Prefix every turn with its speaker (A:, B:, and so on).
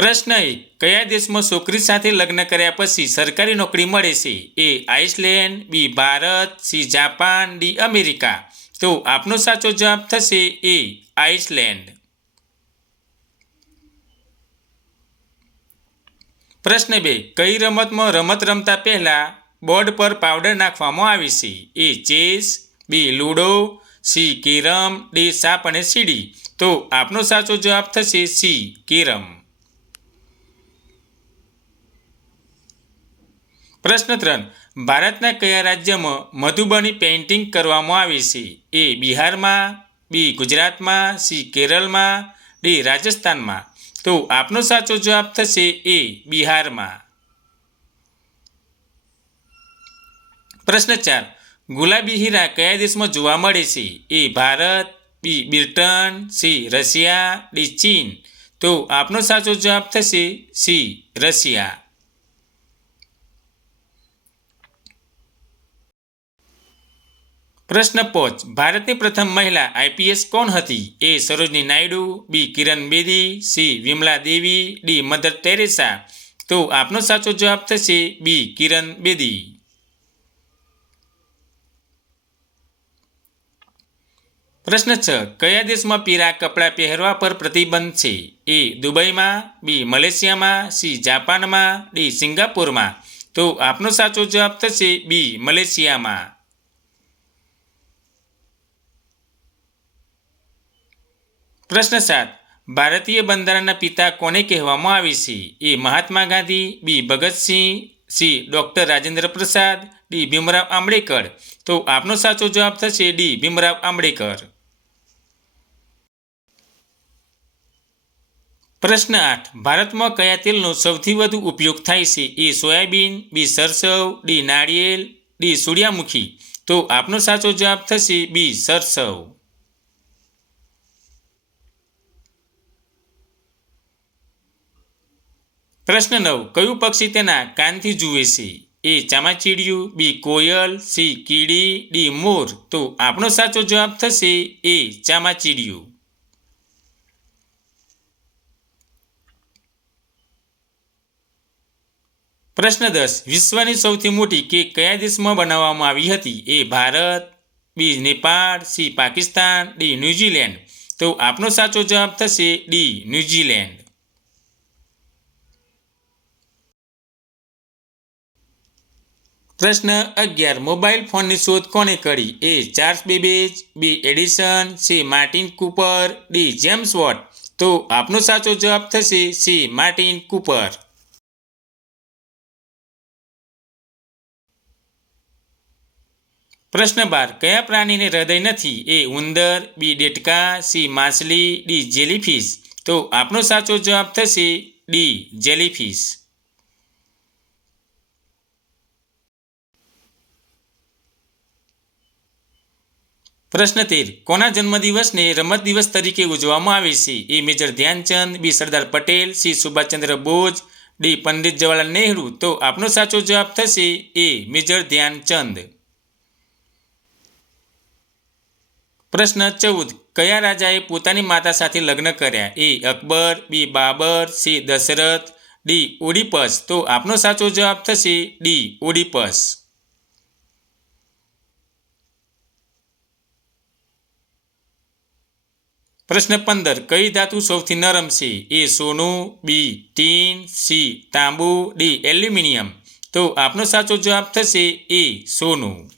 A: પ્રશ્ન એક કયા દેશમાં છોકરી સાથે લગ્ન કર્યા પછી સરકારી નોકરી મળે છે? A, Iceland, B, Bharat, C, Japan, D, America. તો આપનો સાચો જવાબ થશે એ, આઇસલેન્ડ. પ્રશ્ન બે, કઈ રમતમાં રમત રમતા પહેલા બોર્ડ પર પાવડર નાખવામાં આવે છે? A, chess, B, ludo, C, carrom, D, સાપ અને સીડી. તો આપનો સાચો જવાબ થશે સી, કેરમ. પ્રશ્ન ત્રણ. ભારતના કયા રાજ્યમાં મધુબની પેઇન્ટિંગ કરવામાં આવે છે? એ બિહારમાં, બી ગુજરાતમાં, સી કેરળમાં, ડી રાજસ્થાનમાં. તો આપનો સાચો જવાબ થશે એ બિહારમાં. પ્રશ્ન ચાર. ગુલાબી હીરા કયા દેશમાં જોવા મળે છે? A Bharat, B Britain, C Russia, D ચીન. તો આપનો સાચો જવાબ થશે સી રશિયા. પ્રશ્ન પોચ. ભારતની પ્રથમ મહિલા આઈપીએસ કોણ હતી? A Sarojini Naidu, B Kiran Bedi, C Vimla Devi, D Mother Teresa. તો આપનો સાચો જવાબ થશે બી કિરણ બેદી. પ્રશ્ન છ. કયા દેશમાં પીરા કપડાં પહેરવા પર પ્રતિબંધ છે? એ દુબઈમાં, બી મલેશિયામાં, સી જાપાનમાં, ડી સિંગાપુરમાં. તો આપનો સાચો જવાબ થશે બી મલેશિયામાં. પ્રશ્ન સાત. ભારતીય બંધારણના પિતા કોને કહેવામાં આવે છે? A Mahatma Gandhi, B Bhagat Singh, C doctor Rajendra Prasad, D Bhimrao Ambedkar. તો આપનો સાચો જવાબ થશે ડી ભીમરાવ આંબેડકર. પ્રશ્ન આઠ. ભારતમાં કયા તેલનો સૌથી વધુ ઉપયોગ થાય છે? એ સોયાબીન, બી સરસવ, ડી નાળિયેર, ડી સૂર્યામુખી. તો આપનો સાચો જવાબ થશે બી સરસવ. પ્રશ્ન નવ. કયું પક્ષી તેના કાનથી જુએ છે? એ ચામાચીડિયું, બી કોયલ, સી કીડી, ડી મોર. તો આપણો સાચો જવાબ થશે એ ચામાચીડિયું. પ્રશ્ન દસ. વિશ્વની સૌથી મોટી કેક કયા દેશમાં બનાવવામાં આવી હતી? A Bharat, B Nepal, C Pakistan, D New Zealand. તો આપનો સાચો જવાબ થશે ડી ન્યૂઝીલેન્ડ. પ્રશ્ન અગિયાર. મોબાઈલ ફોનની શોધ કોણે કરી? A. Charles Babbage, B. Edison, C. Martin Cooper, D. James Watt? તો આપનો સાચો જવાબ થશે સી. Martin Cooper. પ્રશ્ન બાર. કયા પ્રાણીને હૃદય નથી? એ. ઉંદર, બી. ડેટકા, સી. માછલી, ડી. જેલીફિશ? તો આપનો સાચો જવાબ થશે ડી. જેલીફિશ. પ્રશ્ન તેર. કોના જન્મદિવસને રમત દિવસ તરીકે ઉજવવામાં આવે છે? A major Dhyanchand, B Sardar Patel, C Subhashchandra Bose, D Pandit Jawaharlal Nehru. તો આપનો સાચો જવાબ થશે એ મેજર ધ્યાનચંદ. પ્રશ્ન ચૌદ. કયા રાજાએ પોતાની માતા સાથે લગ્ન કર્યા? A Akbar, B Babur, C Dasharath, D Oedipus. તો આપનો સાચો જવાબ થશે ડી ઓડિપસ. પ્રશ્ન પંદર, કઈ ધાતુ સૌથી નરમ છે? એ સોનું, બી, ટીન, સી, તાંબુ, ડી, એલ્યુમિનિયમ. તો આપનો સાચો જવાબ થશે એ સોનું.